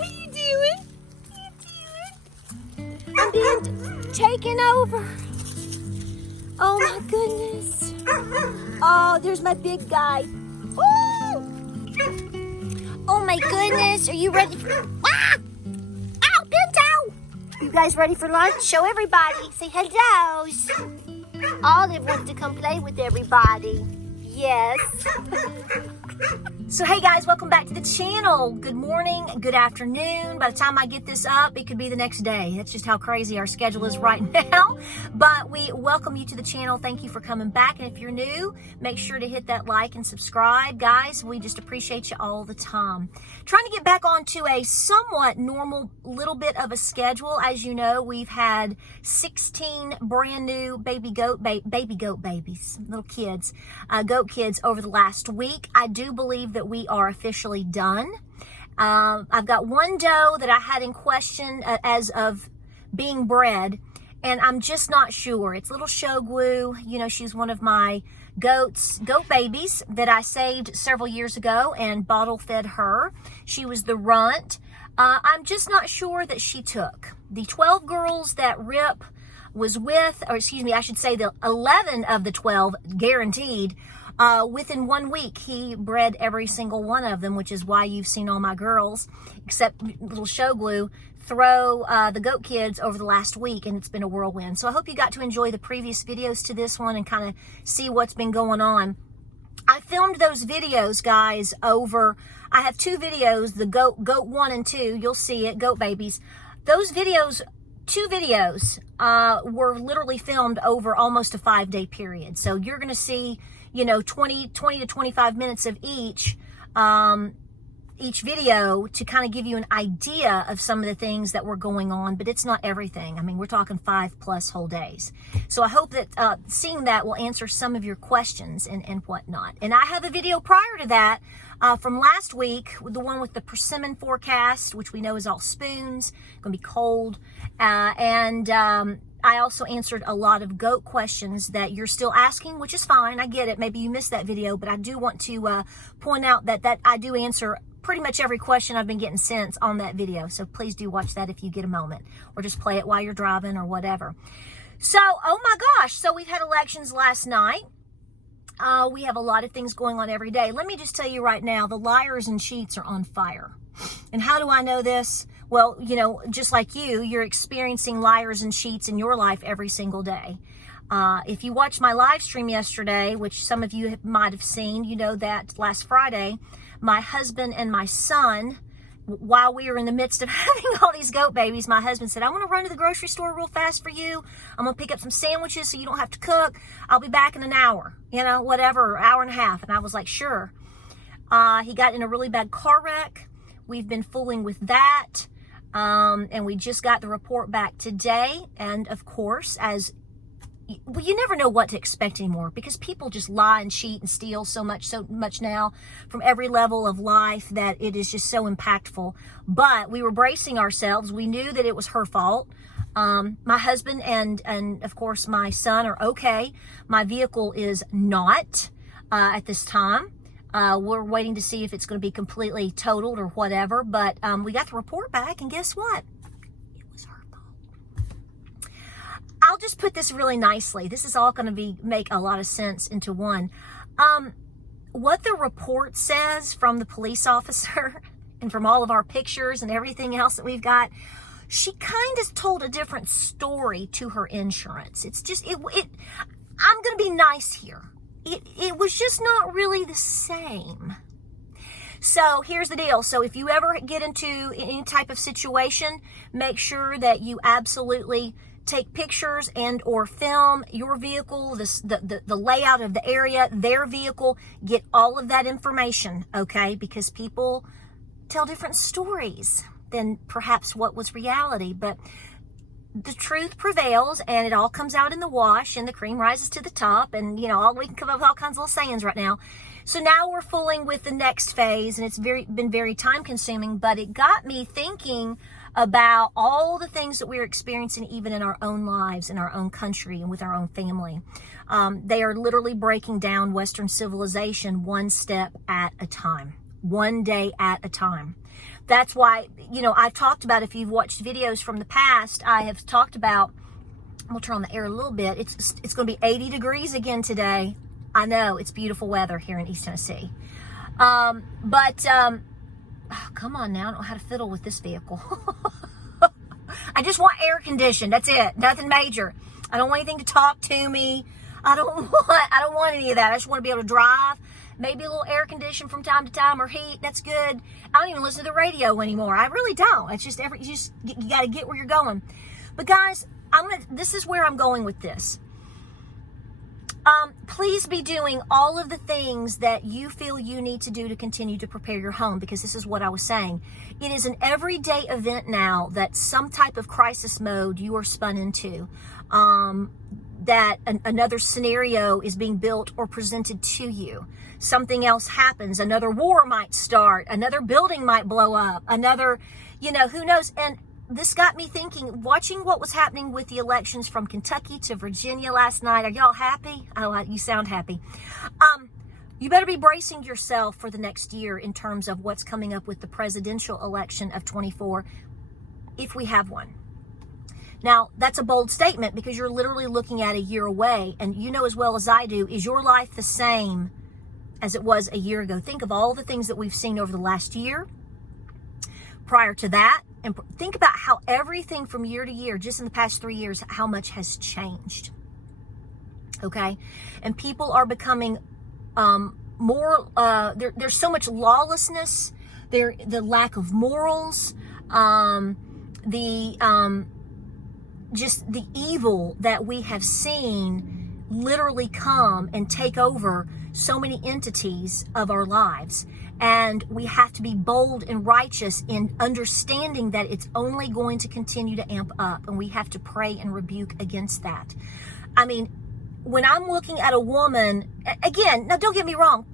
How you doing? I'm being taken over. Oh my goodness. Oh, there's my big guy. Woo! Oh my goodness. Are you ready for... Ah! Ow, Pinto! You guys ready for lunch? Show everybody. Say hello. Olive wants to come play with everybody. Yes. So hey guys, welcome back to the channel. Good morning, good afternoon. By the time I get this up, it could be the next day. That's just how crazy our schedule is right now. But we welcome you to the channel. Thank you for coming back. And if you're new, make sure to hit that like and subscribe, guys. We just appreciate you all the time. Trying to get back onto a somewhat normal little bit of a schedule. As you know, we've had 16 brand new baby goat babies, little kids, goat kids over the last week. I do believe that we are officially done. I've got one doe that I had in question as of being bred, and I'm just not sure. It's little Shogwu. You know, she's one of my goat babies that I saved several years ago and bottle fed her. She was the runt. I'm just not sure that she took. The 12 girls that Rip was with, or excuse me, I should say the 11 of the 12 guaranteed, within 1 week, he bred every single one of them, which is why you've seen all my girls, except little Shogwu, throw the goat kids over the last week, and it's been a whirlwind. So I hope you got to enjoy the previous videos to this one and kind of see what's been going on. I filmed those videos, guys, over, I have two videos, the goat 1 and 2, you'll see it, goat babies. Those videos, two videos, were literally filmed over almost a 5-day period. So you're going to see, you know, 20 to 25 minutes of each video to kind of give you an idea of some of the things that were going on, but it's not everything. I mean, we're talking 5+ whole days. So I hope that seeing that will answer some of your questions and whatnot. And I have a video prior to that from last week, the one with the persimmon forecast, which we know is all spoons, going to be cold. I also answered a lot of goat questions that you're still asking, which is fine. I get it. Maybe you missed that video, but I do want to point out that I do answer pretty much every question I've been getting since on that video. So please do watch that if you get a moment, or just play it while you're driving or whatever. So, oh my gosh. So we've had elections last night. We have a lot of things going on every day. Let me just tell you right now, the liars and cheats are on fire. And how do I know this? Well, you know, just like you're experiencing liars and cheats in your life every single day. If you watched my live stream yesterday, which some of you might have seen, you know that last Friday, my husband and my son, while we were in the midst of having all these goat babies, my husband said, I want to run to the grocery store real fast for you. I'm going to pick up some sandwiches so you don't have to cook. I'll be back in an hour, you know, whatever, hour and a half. And I was like, sure. He got in a really bad car wreck. We've been fooling with that. And we just got the report back today. And of course, well, you never know what to expect anymore, because people just lie and cheat and steal so much now from every level of life that it is just so impactful. But we were bracing ourselves. We knew that it was her fault. My husband and of course my son are okay. My vehicle is not at this time. We're waiting to see if it's going to be completely totaled or whatever. But we got the report back, and guess what? It was her fault. I'll just put this really nicely. This is all going to make a lot of sense into one. What the report says from the police officer and from all of our pictures and everything else that we've got, she kind of told a different story to her insurance. It's just, I'm going to be nice here. It was just not really the same. So here's the deal. So if you ever get into any type of situation, make sure that you absolutely take pictures and or film your vehicle, the layout of the area, their vehicle, get all of that information, okay? Because people tell different stories than perhaps what was reality. But the truth prevails, and it all comes out in the wash, and the cream rises to the top, and you know, we can come up with all kinds of little sayings right now. So now we're fooling with the next phase, and it's been very time consuming, but it got me thinking about all the things that we're experiencing even in our own lives, in our own country, and with our own family. They are literally breaking down Western civilization one step at a time, one day at a time. That's why, I've talked about, if you've watched videos from the past, I have talked about, we'll turn on the air a little bit. It's going to be 80 degrees again today. I know, it's beautiful weather here in East Tennessee. Oh, come on now, I don't know how to fiddle with this vehicle. I just want air conditioned. That's it. Nothing major. I don't want anything to talk to me. I don't want any of that. I just want to be able to drive. Maybe a little air condition from time to time, or heat. That's good. I don't even listen to the radio anymore. I really don't. It's just you got to get where you're going. But guys, this is where I'm going with this. Please be doing all of the things that you feel you need to do to continue to prepare your home, because this is what I was saying. It is an everyday event now that some type of crisis mode you are spun into, that another scenario is being built or presented to you. Something else happens. Another war might start. Another building might blow up. Another, who knows? And this got me thinking, watching what was happening with the elections from Kentucky to Virginia last night. Are y'all happy? Oh, you sound happy. You better be bracing yourself for the next year in terms of what's coming up with the presidential election of 24, if we have one. Now, that's a bold statement, because you're literally looking at a year away. And you know as well as I do, is your life the same as it was a year ago? Think of all the things that we've seen over the last year, prior to that, and think about how everything from year to year, just in the past 3 years, how much has changed. Okay? And people are becoming more, there's so much lawlessness, the lack of morals, just the evil that we have seen literally come and take over so many entities of our lives. And we have to be bold and righteous in understanding that it's only going to continue to amp up, and we have to pray and rebuke against that. I mean, when I'm looking at a woman, again, now don't get me wrong,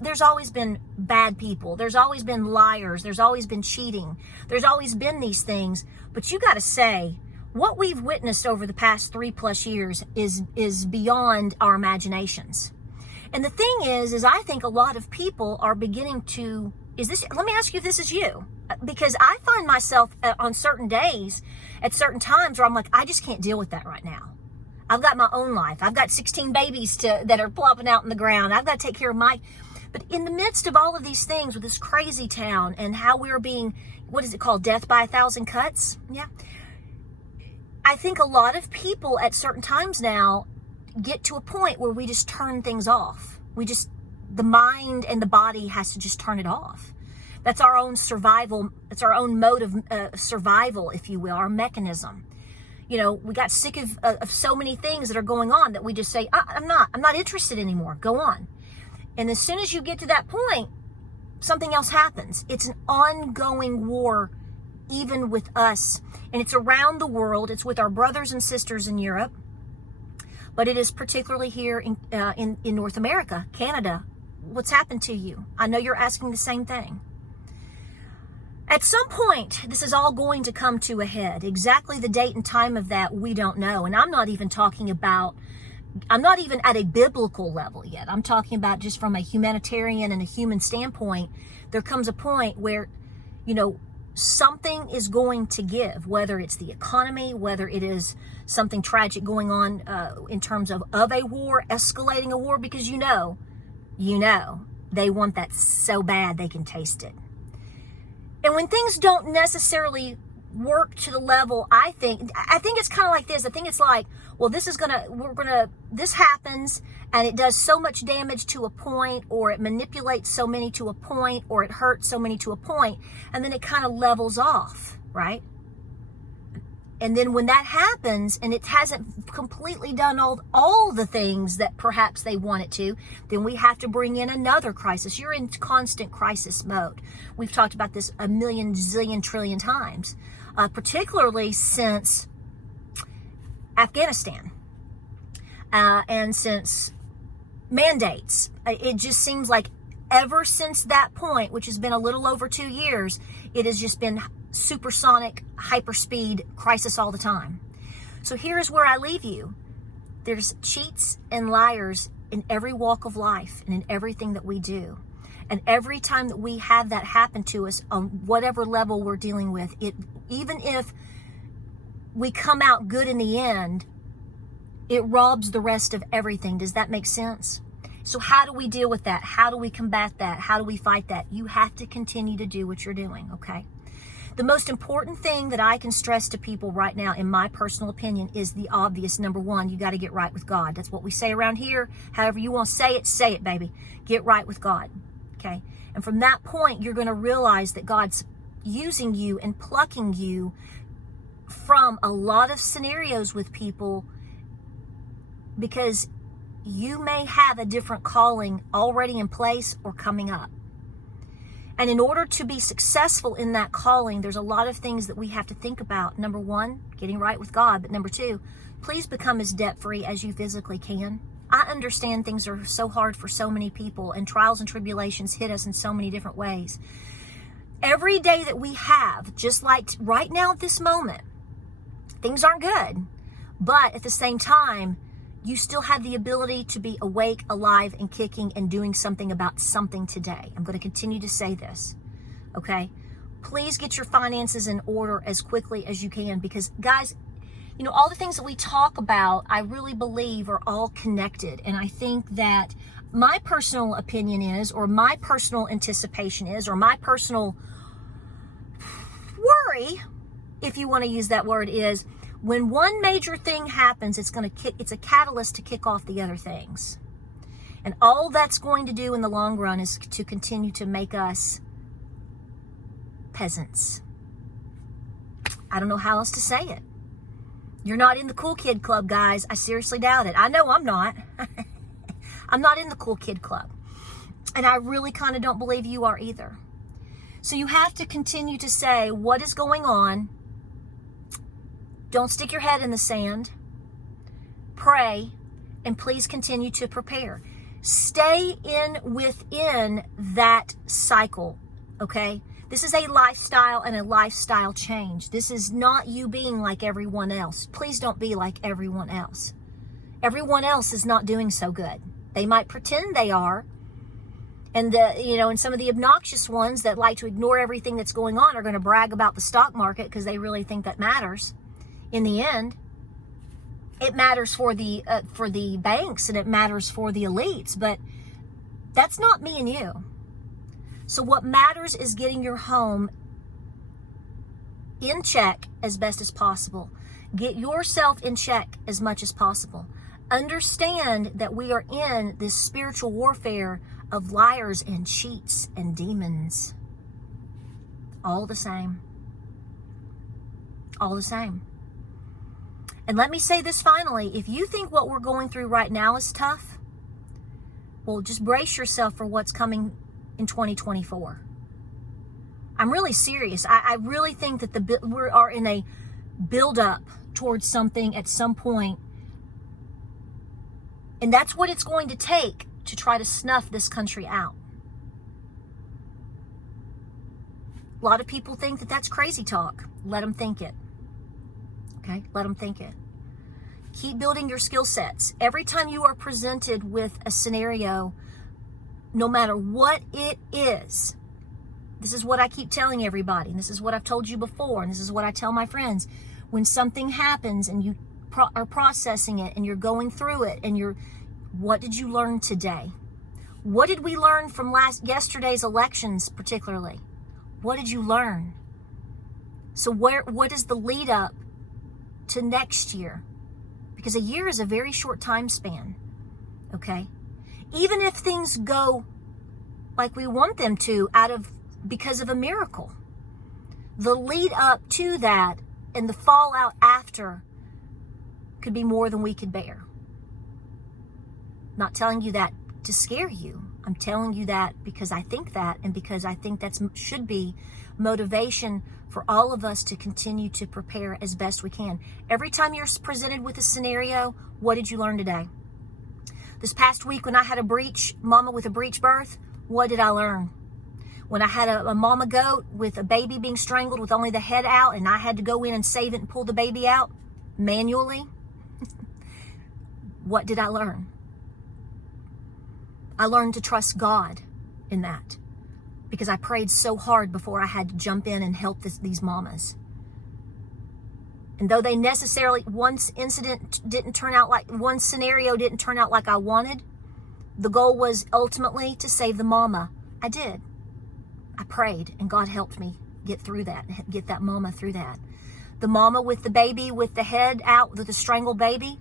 there's always been bad people. There's always been liars. There's always been cheating. There's always been these things. But you got to say, what we've witnessed over the past 3+ years is beyond our imaginations. And the thing is I think a lot of people are beginning to, let me ask you if this is you, because I find myself on certain days, at certain times, where I'm like, I just can't deal with that right now. I've got my own life. I've got 16 babies that are plopping out in the ground. I've got to take care of but in the midst of all of these things with this crazy town and how we're being, what is it called? Death by 1,000 cuts? Yeah. I think a lot of people at certain times now get to a point where we just turn things off. The mind and the body has to just turn it off. That's our own survival. It's our own mode of survival, if you will, our mechanism. We got sick of so many things that are going on that we just say, I'm not interested anymore. Go on. And as soon as you get to that point, something else happens. It's an ongoing war, even with us. And it's around the world. It's with our brothers and sisters in Europe. But it is particularly here in North America, Canada. What's happened to you? I know you're asking the same thing. At some point, this is all going to come to a head. Exactly the date and time of that, we don't know. And I'm not even at a biblical level yet. I'm talking about just from a humanitarian and a human standpoint. There comes a point where, something is going to give, whether it's the economy, whether it is something tragic going on in terms of a war, escalating a war, because they want that so bad they can taste it. And when things don't necessarily work to the level, I think it's kind of like this. I think it's like, well, this happens and it does so much damage to a point, or it manipulates so many to a point, or it hurts so many to a point, and then it kind of levels off, right? And then when that happens and it hasn't completely done all the things that perhaps they want it to, then we have to bring in another crisis. You're in constant crisis mode. We've talked about this a million, zillion, trillion times, particularly since Afghanistan and since mandates. It just seems like ever since that point, which has been a little over 2 years, it has just been supersonic, hyperspeed crisis all the time. So here's where I leave you. There's cheats and liars in every walk of life and in everything that we do. And every time that we have that happen to us on whatever level we're dealing with, even if we come out good in the end, it robs the rest of everything. Does that make sense? So how do we deal with that? How do we combat that? How do we fight that? You have to continue to do what you're doing, okay? The most important thing that I can stress to people right now, in my personal opinion, is the obvious. Number one, you got to get right with God. That's what we say around here. However you want to say it, baby. Get right with God, okay? And from that point, you're going to realize that God's using you and plucking you from a lot of scenarios with people, because you may have a different calling already in place or coming up. And in order to be successful in that calling, there's a lot of things that we have to think about. Number one, getting right with God. But number two, please become as debt-free as you physically can. I understand things are so hard for so many people, and trials and tribulations hit us in so many different ways. Every day that we have, just like right now at this moment, things aren't good. But at the same time, you still have the ability to be awake, alive, and kicking and doing something about something today. I'm going to continue to say this, okay? Please get your finances in order as quickly as you can, because, guys, you know, all the things that we talk about, I really believe are all connected. And I think that my personal opinion is, or my personal anticipation is, or my personal worry, if you want to use that word, is when one major thing happens, it's a catalyst to kick off the other things. And all that's going to do in the long run is to continue to make us peasants. I don't know how else to say it. You're not in the cool kid club, guys. I seriously doubt it. I know I'm not. I'm not in the cool kid club. And I really kind of don't believe you are either. So you have to continue to say what is going on. Don't stick your head in the sand. Pray, and please continue to prepare. Stay within that cycle, okay? This is a lifestyle and a lifestyle change. This is not you being like everyone else. Please don't be like everyone else. Everyone else is not doing so good. They might pretend they are. And and some of the obnoxious ones that like to ignore everything that's going on are going to brag about the stock market because they really think that matters. In the end, it matters for the banks, and it matters for the elites, but that's not me and you. So what matters is getting your home in check as best as possible. Get yourself in check as much as possible. Understand that we are in this spiritual warfare of liars and cheats and demons. All the same. All the same. And let me say this finally, if you think what we're going through right now is tough, well, just brace yourself for what's coming in 2024. I'm really serious. I really think that we are in a build-up towards something at some point. And that's what it's going to take to try to snuff this country out. A lot of people think that that's crazy talk. Let them think it. Okay? Let them think it. Keep building your skill sets. Every time you are presented with a scenario, no matter what it is, this is what I keep telling everybody, and this is what I've told you before, and this is what I tell my friends. When something happens and you are processing it and you're going through it, and what did you learn today? What did we learn from yesterday's elections particularly? What did you learn? So what is the lead up to next year? Because a year is a very short time span, okay? Even if things go like we want them to because of a miracle, the lead up to that and the fallout after could be more than we could bear. I'm not telling you that to scare you. I'm telling you that because I think that, and because I think that should be motivation for all of us to continue to prepare as best we can. Every time you're presented with a scenario, what did you learn today? This past week when I had a mama with a breech birth, what did I learn? When I had a mama goat with a baby being strangled with only the head out, and I had to go in and save it and pull the baby out manually, what did I learn? I learned to trust God in that, because I prayed so hard before I had to jump in and help these mamas. And though they necessarily, one scenario didn't turn out like I wanted, the goal was ultimately to save the mama. I did. I prayed, and God helped me get through that, get that mama through that. The mama with the baby, with the head out, with the strangled baby,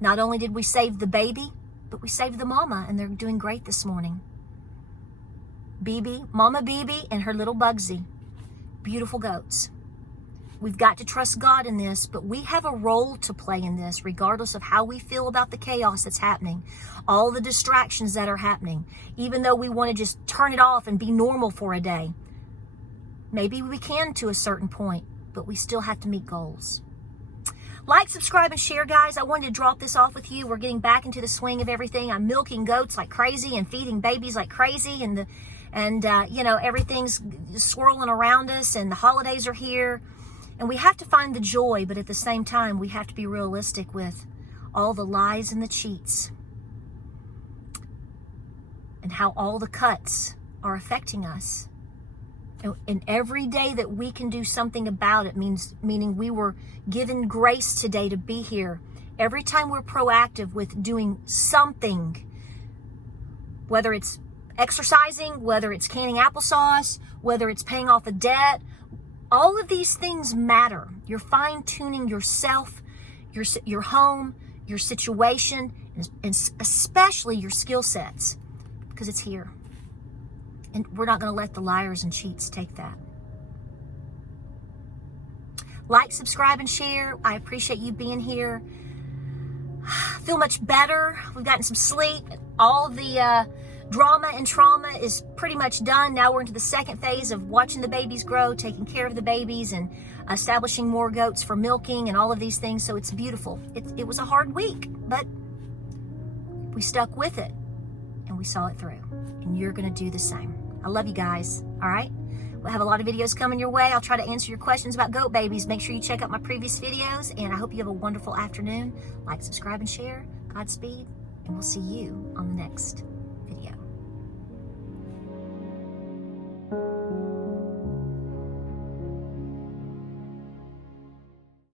not only did we save the baby, but we saved the mama, and they're doing great this morning. Mama Bibi and her little Bugsy. Beautiful goats. We've got to trust God in this, but we have a role to play in this, regardless of how we feel about the chaos that's happening, all the distractions that are happening, even though we want to just turn it off and be normal for a day. Maybe we can to a certain point, but we still have to meet goals. Like, subscribe, and share, guys. I wanted to drop this off with you. We're getting back into the swing of everything. I'm milking goats like crazy and feeding babies like crazy, and everything's swirling around us, and the holidays are here. And we have to find the joy, but at the same time, we have to be realistic with all the lies and the cheats and how all the cuts are affecting us. And every day that we can do something about it meaning we were given grace today to be here. Every time we're proactive with doing something, whether it's exercising, whether it's canning applesauce, whether it's paying off a debt, all of these things matter. You're fine-tuning yourself, your home, your situation, and especially your skill sets, because it's here. And we're not going to let the liars and cheats take that. Like, subscribe, and share. I appreciate you being here. I feel much better. We've gotten some sleep. All the drama and trauma is pretty much done. Now we're into the second phase of watching the babies grow, taking care of the babies, and establishing more goats for milking and all of these things. So it's beautiful. It was a hard week, but we stuck with it and we saw it through. And you're going to do the same. I love you guys. All right. We'll have a lot of videos coming your way. I'll try to answer your questions about goat babies. Make sure you check out my previous videos, and I hope you have a wonderful afternoon. Like, subscribe, and share. Godspeed, and we'll see you on the next video.